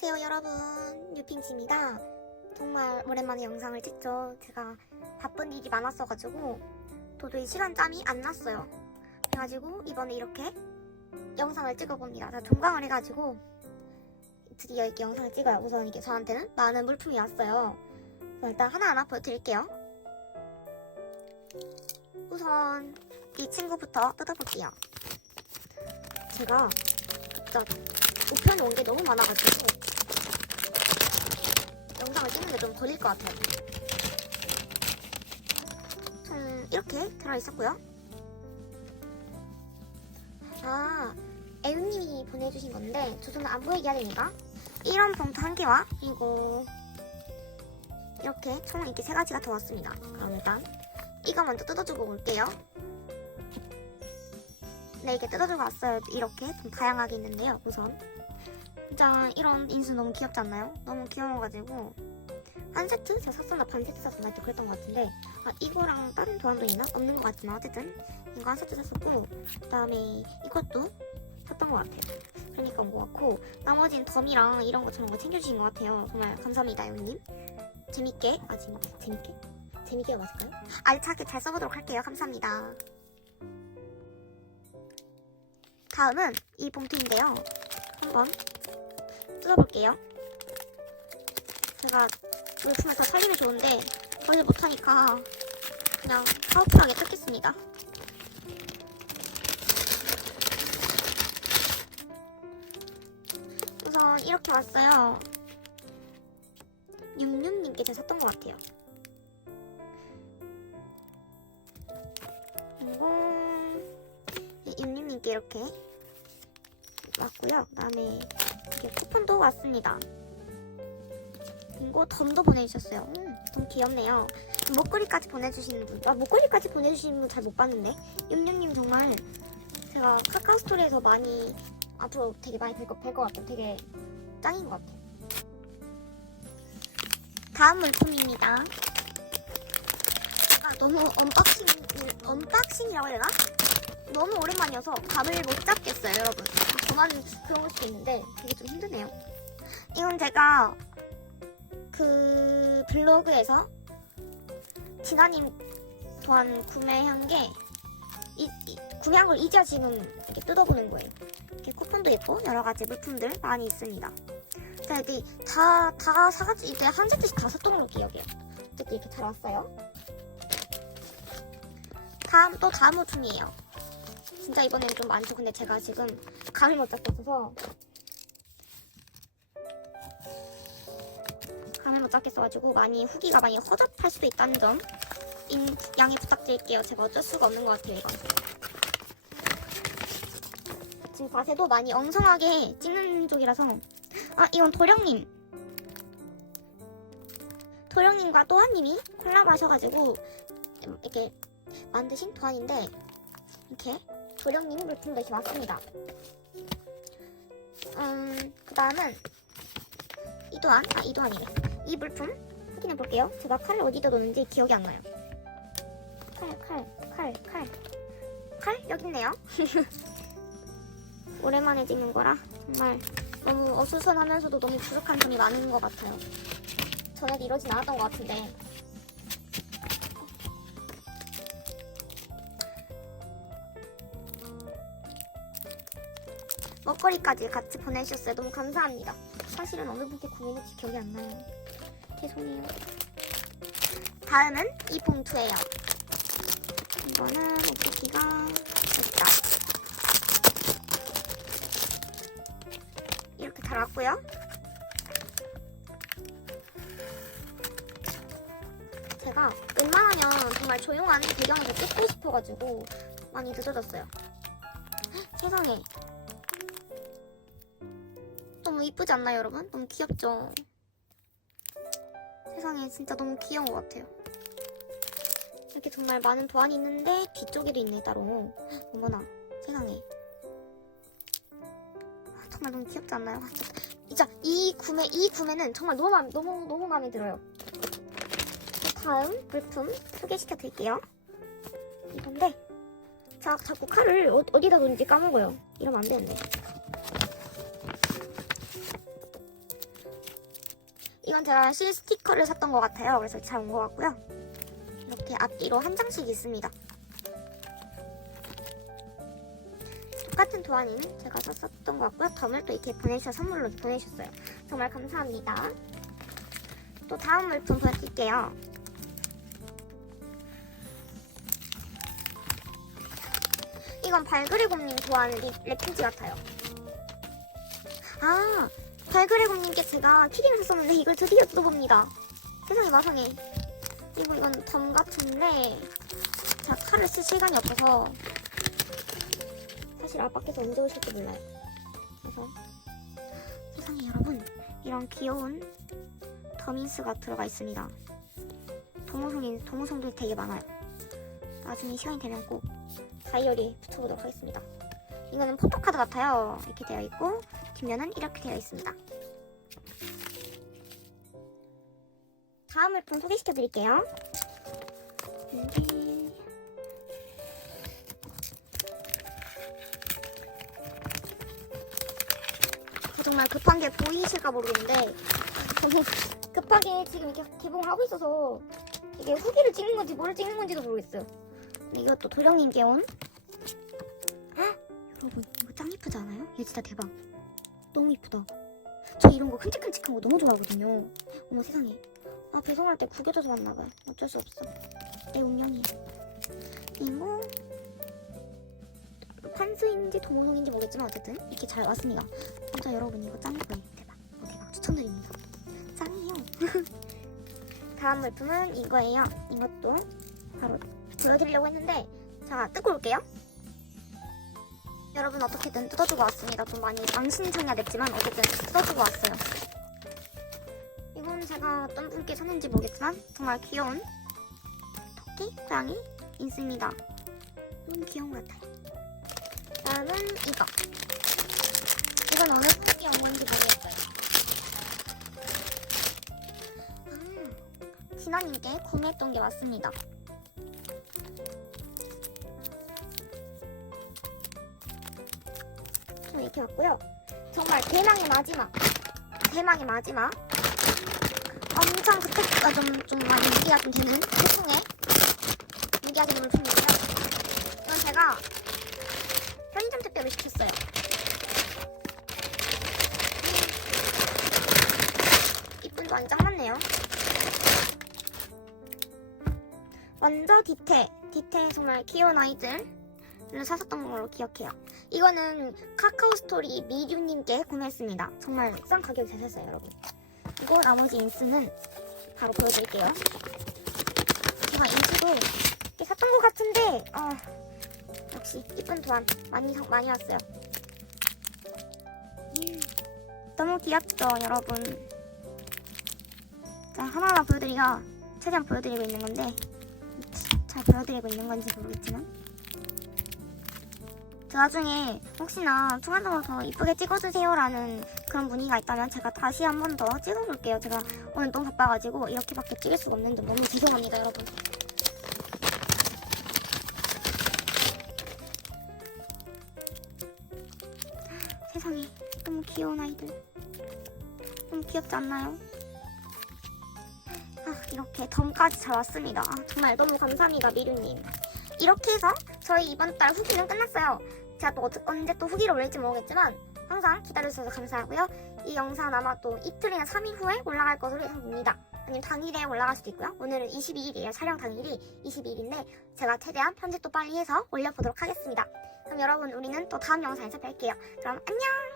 안녕하세요 여러분. 유핑치입니다. 정말 오랜만에 영상을 찍죠. 제가 바쁜 일이 많았어가지고 도저히 시간짬이 안 났어요. 그래가지고 이번에 이렇게 영상을 찍어봅니다. 제가 종강을 해가지고 드디어 이렇게 영상을 찍어요. 우선 이게 저한테는 많은 물품이 왔어요. 일단 하나하나 보여드릴게요. 우선 이 친구부터 뜯어볼게요. 제가 진짜 우편이 온 게 너무 많아가지고 영상을 찍는 게좀 걸릴 것 같아요. 총 이렇게 들어있었고요. 아, 애우님이 보내주신 건데 주소는 안 보이게 해야 되니까 이런 봉투 한 개와 그리고 이렇게 총 이렇게 세 가지가 더 왔습니다. 그럼 일단 이거 먼저 뜯어주고 올게요. 네, 이렇게 뜯어주고 왔어요. 이렇게 좀 다양하게 있는데요. 우선 진짜 이런 인수 너무 귀엽지 않나요? 너무 귀여워가지고 한 세트? 제가 샀었나 반 세트 샀었나 그랬던 것 같은데 아 이거랑 다른 도안도 있나? 없는 것 같지만 어쨌든 이거 한 세트 샀었고 그 다음에 이것도 샀던 것 같아요 그러니까 온것 같고 나머지는 덤이랑 이런 거 저런 거 챙겨주신 것 같아요 정말 감사합니다 이모님 재밌게 아 재밌게 재밌게? 재밌게가 맞을까요? 알차게 잘 써보도록 할게요 감사합니다 다음은 이 봉투인데요 한번 뜯어볼게요. 제가 물품을 다 살리면 좋은데 거의 못하니까 그냥 파워풀하게 뜯겠습니다. 우선 이렇게 왔어요. 육육님께 제가 샀던 것 같아요. 그리고 육육님께 이렇게 왔고요. 그다음에 이렇게 쿠폰도 왔습니다. 그리고 덤도 보내주셨어요. 음, 덤 귀엽네요. 목걸이까지 보내주시는 분, 아 목걸이까지 보내주시는 분 잘 못 봤는데 육육님 정말 제가 카카오 스토리에서 많이 앞으로 되게 많이 뵐것 뵐것 같아요. 되게 짱인 것 같아요. 다음 물품입니다. 아, 너무 언박싱 언박싱이라고 해야 되나? 너무 오랜만이어서 감을 못 잡겠어요, 여러분. 저만 그런 걸 수도 있는데 되게 좀 힘드네요. 이건 제가 그 블로그에서 진아님 또한 구매한 게 이, 이- 구매한 걸 이제야 지금 이렇게 뜯어보는 거예요. 이렇게 쿠폰도 있고 여러 가지 물품들 많이 있습니다. 제가 이게 다, 다 사가지고 이제 한 세트씩 다 샀던 걸로 기억해요. 이렇게 잘 왔어요. 다음 또 다음 물품이에요. 진짜 이번엔 좀 많죠. 근데 제가 지금 감을 못 잡겠어서 감을 못 잡겠어가지고 많이 후기가 많이 허접할 수도 있다는 점 인, 양해 부탁드릴게요. 제가 어쩔 수가 없는 것 같아요. 이건. 지금 과세도 많이 엉성하게 찍는 쪽이라서 아 이건 도령님 도령님과 또한님이 콜라보 하셔가지고 이렇게 만드신 도안인데 이렇게 도령님 물품도 이렇게 왔습니다. 음, 그 다음은 이도안, 아 이도안이네. 이 물품 확인해 볼게요. 제가 칼을 어디다 놓는지 기억이 안 나요. 칼, 칼, 칼, 칼, 칼 여기 있네요. 오랜만에 찍는 거라 정말 너무 어수선하면서도 너무 부족한 점이 많은 것 같아요. 전에도 이러진 않았던 것 같은데 먹거리까지 같이 보내주셨어요. 너무 감사합니다. 사실은 어느 분께 구매했는지 기억이 안 나요. 죄송해요. 다음은 이 봉투예요. 이거는 오프기가 됐다. 이렇게 달았고요. 제가 웬만하면 정말 조용한 배경에서 찍고 싶어가지고 많이 늦어졌어요. 헉, 세상에 너무 이쁘지 않나요, 여러분? 너무 귀엽죠? 세상에 진짜 너무 귀여운 것 같아요. 이렇게 정말 많은 도안이 있는데 뒤쪽에도 있네, 따로. 헉, 어머나, 세상에. 아, 정말 너무 귀엽지 않나요? 아, 진짜, 이 구매, 이 구매는 정말 너무, 마, 너무, 너무 마음에 들어요. 다음 물품 소개시켜 드릴게요. 이건데, 자, 자꾸 칼을 어, 어디다 놓는지 까먹어요. 이러면 안 되는데. 이건 제가 실 스티커를 샀던 것 같아요. 그래서 잘 온 것 같고요. 이렇게 앞뒤로 한 장씩 있습니다. 똑같은 도안인 제가 썼었던 것 같고요. 덤을 또 이렇게 보내주셔 선물로 보내주셨어요. 정말 감사합니다. 또 다음 물품 보여드릴게요. 이건 발그레곰님 좋아하는 립- 랩핑지 같아요. 아, 발그레곰님께 제가 키링을 샀었는데 이걸 드디어 뜯어봅니다. 세상에 마상에. 그리고 이건 덤 같은데 제가 칼을 쓸 시간이 없어서 사실 아빠께서 언제 오실지 몰라요. 그래서 세상에 여러분 이런 귀여운 더민스가 들어가 있습니다. 도무송인 도무송도 되게 많아요. 나중에 시간이 되면 꼭 다이어리에 붙여보도록 하겠습니다. 이거는 포토카드 같아요. 이렇게 되어 있고 뒷면은 이렇게 되어 있습니다. 다음 물품 소개시켜 드릴게요. 저 정말 급한 게 보이실까 모르겠는데 저는 급하게 지금 이렇게 개봉을 하고 있어서 이게 후기를 찍는 건지 뭐를 찍는 건지도 모르겠어요. 이것도 도령님께 온 헉! 여러분 이거 짱 이쁘지 않아요? 얘 진짜 대박. 너무 이쁘다. 저 이런 거 큼직큼직한 거 너무 좋아하거든요. 어머 세상에. 아 배송할 때 구겨져서 왔나봐요. 어쩔 수 없어. 내 운명이야. 그리고 판스인지 도모송인지 모르겠지만 어쨌든 이렇게 잘 왔습니다. 진짜 여러분 이거 짱 예뻐요. 대박. 어, 대박. 추천드립니다. 짱이에요. 다음 물품은 이거예요. 이것도 바로 보여드리려고 했는데 자 뜯고 올게요. 여러분 어떻게든 뜯어주고 왔습니다. 좀 많이 망신창이야 냈지만 어쨌든 뜯어주고 왔어요. 이건 제가 어떤 분께 샀는지 모르겠지만 정말 귀여운 토끼 고양이 있습니다. 너무 귀여운 것 같아요. 다음은 이거. 이건 어느 온 건지 모르겠어요. 아, 진아님께 구매했던 게 맞습니다. 이렇게 왔고요. 정말 대망의 마지막. 대망의 마지막. 엄청 그때가 좀, 좀 많이 유기가 좀 되는 태풍에 유기하게 물품이고요. 이건 제가 편의점 택배로 시켰어요. 음, 이쁜 거 완전 많네요. 먼저 디테. 디테 정말 귀여운 아이들을 샀었던 걸로 기억해요. 이거는 카카오 스토리 미류님께 구매했습니다. 정말 싼 가격에 잘 샀어요, 여러분. 그리고 나머지 인스는 바로 보여드릴게요. 제가 인스도 이렇게 샀던 것 같은데, 아, 역시 이쁜 도안 많이 사- 많이 왔어요. 음, 너무 귀엽죠, 여러분. 자, 하나하나 보여드리가 최대한 보여드리고 있는 건데 잘 보여드리고 있는 건지 모르겠지만 저 나중에 혹시나 더 이쁘게 찍어주세요라는 그런 문의가 있다면 제가 다시 한 번 더 찍어볼게요. 제가 오늘 너무 바빠가지고 이렇게밖에 찍을 수가 없는데 너무 죄송합니다, 여러분. 세상에 너무 귀여운 아이들. 너무 귀엽지 않나요? 아, 이렇게 덤까지 잘 왔습니다. 아, 정말 너무 감사합니다, 미류님. 이렇게 해서 저희 이번 달 후기는 끝났어요. 제가 또 언제 또 후기를 올릴지 모르겠지만 항상 기다려주셔서 감사하고요. 이 영상은 아마 또 이틀이나 3일 후에 올라갈 것으로 예상됩니다. 아니면 당일에 올라갈 수도 있고요. 오늘은 22일이에요. 촬영 당일이 22일인데 제가 최대한 편집도 빨리 해서 올려보도록 하겠습니다. 그럼 여러분 우리는 또 다음 영상에서 뵐게요. 그럼 안녕!